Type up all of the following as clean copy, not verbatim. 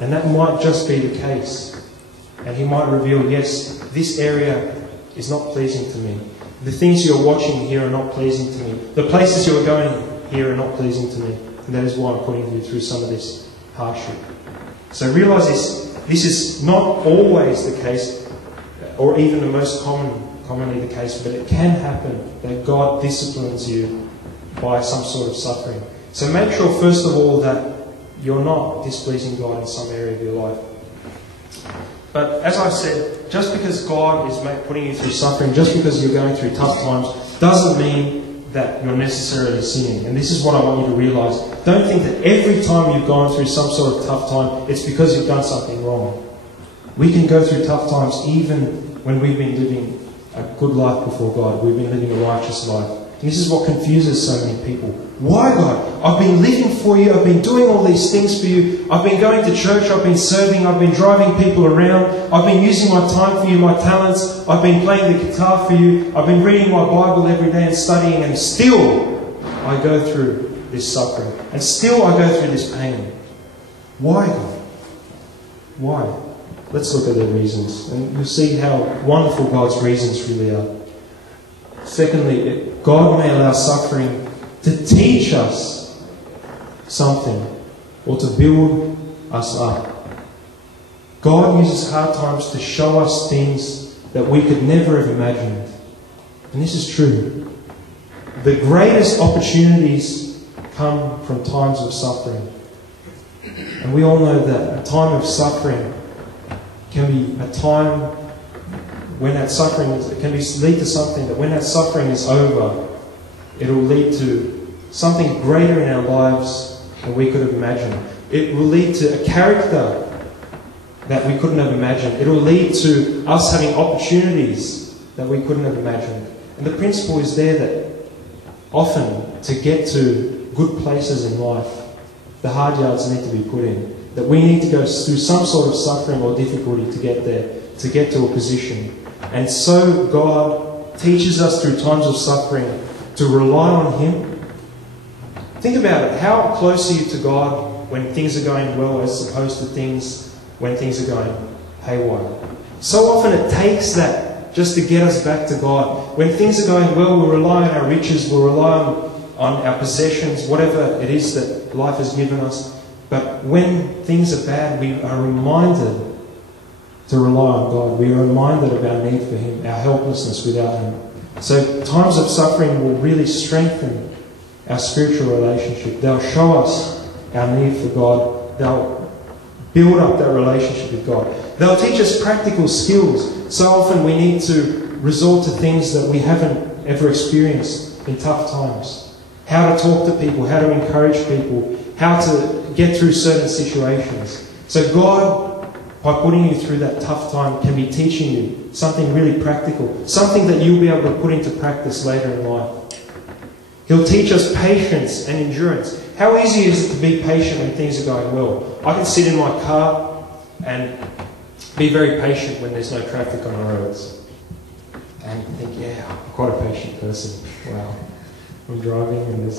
And that might just be the case. And He might reveal, yes, this area is not pleasing to me. The things you're watching here are not pleasing to me. The places you're going here are not pleasing to me. And that is why I'm putting you through some of this hardship. So realise this is not always the case, or even the most commonly the case, but it can happen that God disciplines you by some sort of suffering. So make sure, first of all, that you're not displeasing God in some area of your life. But as I said, just because God is putting you through suffering, just because you're going through tough times, doesn't mean that you're necessarily sinning. And this is what I want you to realise. Don't think that every time you've gone through some sort of tough time, it's because you've done something wrong. We can go through tough times even when we've been living a good life before God. We've been living a righteous life. And this is what confuses so many people. Why, God? I've been living for you. I've been doing all these things for you. I've been going to church. I've been serving. I've been driving people around. I've been using my time for you, my talents. I've been playing the guitar for you. I've been reading my Bible every day and studying. And still, I go through this suffering. And still, I go through this pain. Why, God? Why? Let's look at the reasons. And you'll see how wonderful God's reasons really are. Secondly, God may allow suffering to teach us something or to build us up. God uses hard times to show us things that we could never have imagined. And this is true. The greatest opportunities come from times of suffering. And we all know that a time of suffering can be a time when that suffering lead to something that when that suffering is over, it will lead to something greater in our lives than we could have imagined. It will lead to a character that we couldn't have imagined. It will lead to us having opportunities that we couldn't have imagined. And the principle is there that often to get to good places in life, the hard yards need to be put in. That we need to go through some sort of suffering or difficulty to get there, to get to a position. And so God teaches us through times of suffering to rely on Him. Think about it. How close are you to God when things are going well as opposed to things when things are going haywire? So often it takes that just to get us back to God. When things are going well, we'll rely on our riches, we'll rely on our possessions, whatever it is that life has given us. But when things are bad, we are reminded to rely on God. We are reminded of our need for Him, our helplessness without Him. So times of suffering will really strengthen our spiritual relationship. They'll show us our need for God. They'll build up that relationship with God. They'll teach us practical skills. So often we need to resort to things that we haven't ever experienced in tough times. How to talk to people, how to encourage people, how to get through certain situations. So God, by putting you through that tough time, can be teaching you something really practical, something that you'll be able to put into practice later in life. He'll teach us patience and endurance. How easy is it to be patient when things are going well? I can sit in my car and be very patient when there's no traffic on the roads. And think, yeah, I'm quite a patient person. Wow. I'm driving and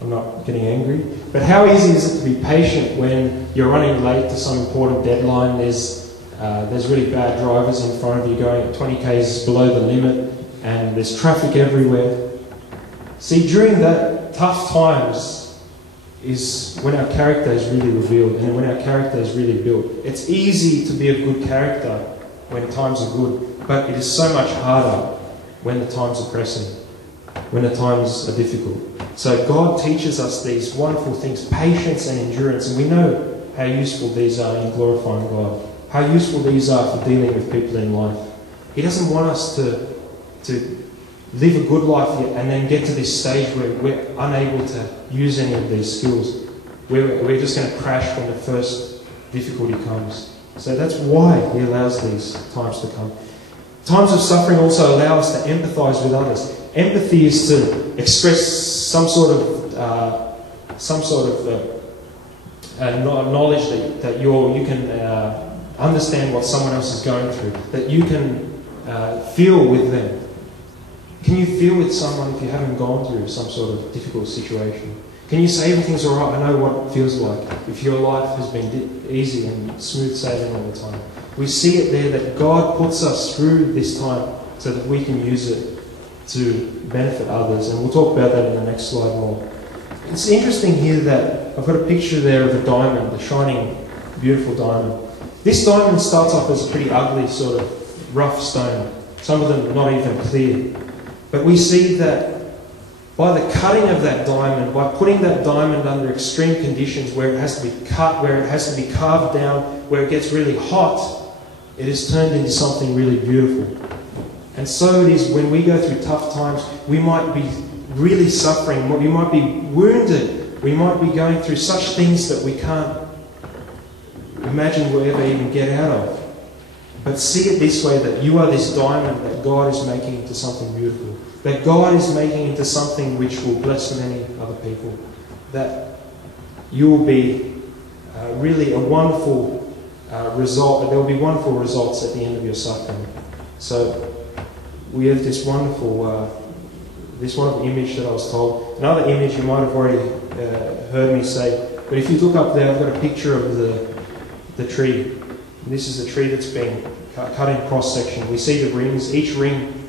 I'm not getting angry. But how easy is it to be patient when you're running late to some important deadline? There's really bad drivers in front of you going at 20 k's below the limit, and there's traffic everywhere. See, during that tough times is when our character is really revealed and when our character is really built. It's easy to be a good character when times are good, but it is so much harder when the times are pressing, when the times are difficult. So God teaches us these wonderful things, patience and endurance, and we know how useful these are in glorifying God, how useful these are for dealing with people in life. He doesn't want us to live a good life yet and then get to this stage where we're unable to use any of these skills. We're just going to crash when the first difficulty comes. So that's why He allows these times to come. Times of suffering also allow us to empathise with others. Empathy is to express some sort of knowledge that you can understand what someone else is going through, that you can feel with them. Can you feel with someone if you haven't gone through some sort of difficult situation? Can you say everything's alright? I know what it feels like if your life has been easy and smooth sailing all the time. We see it there that God puts us through this time so that we can use it to benefit others. And we'll talk about that in the next slide more. It's interesting here that I've got a picture there of a diamond, the shining, beautiful diamond. This diamond starts off as a pretty ugly sort of rough stone. Some of them not even clear. But we see that by the cutting of that diamond, by putting that diamond under extreme conditions where it has to be cut, where it has to be carved down, where it gets really hot, it is turned into something really beautiful. And so it is when we go through tough times, we might be really suffering, we might be wounded, we might be going through such things that we can't imagine we'll ever even get out of. But see it this way, that you are this diamond that God is making into something beautiful. That God is making into something which will bless many other people. That you will be really a wonderful result. There will be wonderful results at the end of your suffering. So we have this wonderful image that I was told. Another image you might have already heard me say. But if you look up there, I've got a picture of the tree. This is a tree that's been cut in cross section. We see the rings. Each ring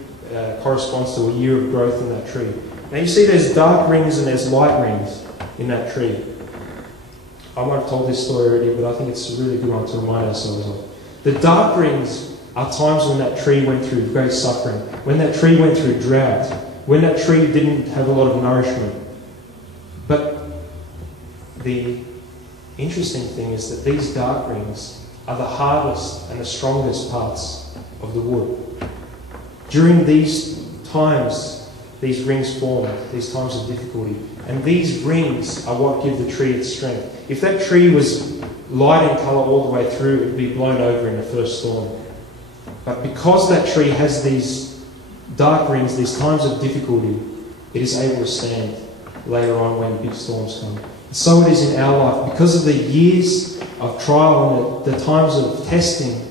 corresponds to a year of growth in that tree. Now you see there's dark rings and there's light rings in that tree. I might have told this story already, but I think it's a really good one to remind ourselves of. The dark rings are times when that tree went through great suffering, when that tree went through drought, when that tree didn't have a lot of nourishment. But the interesting thing is that these dark rings are the hardest and the strongest parts of the wood. During these times, these rings form, these times of difficulty. And these rings are what give the tree its strength. If that tree was light in colour all the way through, it would be blown over in the first storm. But because that tree has these dark rings, these times of difficulty, it is able to stand later on when big storms come. And so it is in our life. Because of the years of trial and the times of testing,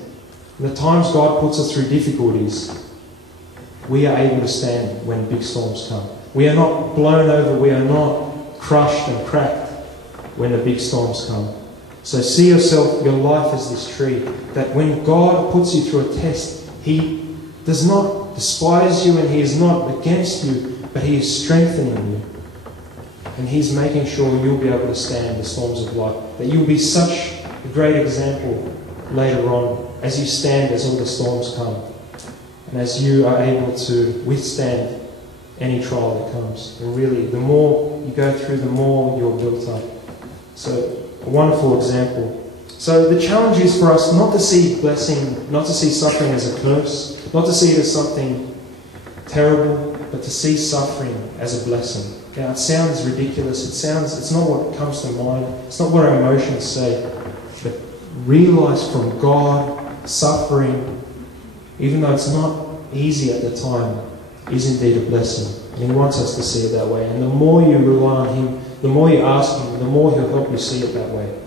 the times God puts us through difficulties, we are able to stand when big storms come. We are not blown over, we are not crushed and cracked when the big storms come. So see yourself, your life as this tree, that when God puts you through a test, He does not despise you and He is not against you, but He is strengthening you. And He's making sure you'll be able to stand the storms of life, that you'll be such a great example later on as you stand as all the storms come. And as you are able to withstand any trial that comes. And really, the more you go through, the more you're built up. So, a wonderful example. So the challenge is for us not to see blessing, not to see suffering as a curse, not to see it as something terrible, but to see suffering as a blessing. Now, it sounds ridiculous. It's not what comes to mind. It's not what our emotions say. But realize from God, suffering, even though it's not easy at the time, is indeed a blessing. And He wants us to see it that way. And the more you rely on Him, the more you ask Him, the more He'll help you see it that way.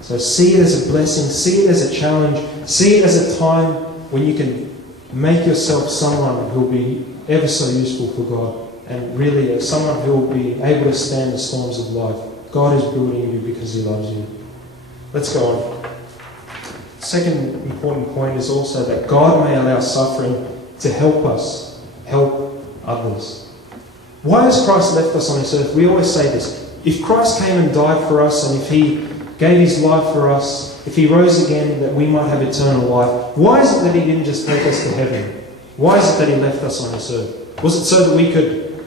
So see it as a blessing, see it as a challenge, see it as a time when you can make yourself someone who will be ever so useful for God, and really someone who will be able to stand the storms of life. God is building you because He loves you. Let's go on. Second important point is also that God may allow suffering to help us help others. Why has Christ left us on this earth? We always say this. If Christ came and died for us, and if He gave His life for us, if He rose again that we might have eternal life, why is it that He didn't just take us to heaven? Why is it that He left us on this earth? Was it so that we could,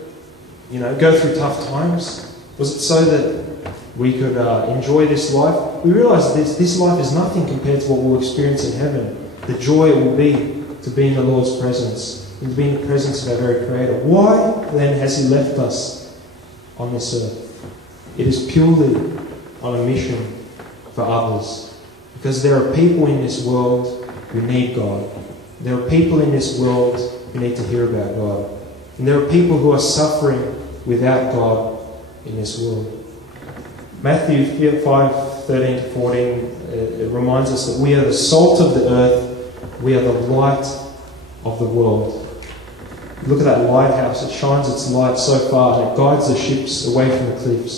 go through tough times? Was it so that we could enjoy this life? We realise this life is nothing compared to what we'll experience in heaven. The joy it will be to be in the Lord's presence, and to be in the presence of our very Creator. Why then has He left us on this earth? It is purely on a mission for others. Because there are people in this world who need God. There are people in this world who need to hear about God. And there are people who are suffering without God in this world. Matthew 5:13-14 it reminds us that we are the salt of the earth, we are the light of the world. Look at that lighthouse, it shines its light so far that it guides the ships away from the cliffs.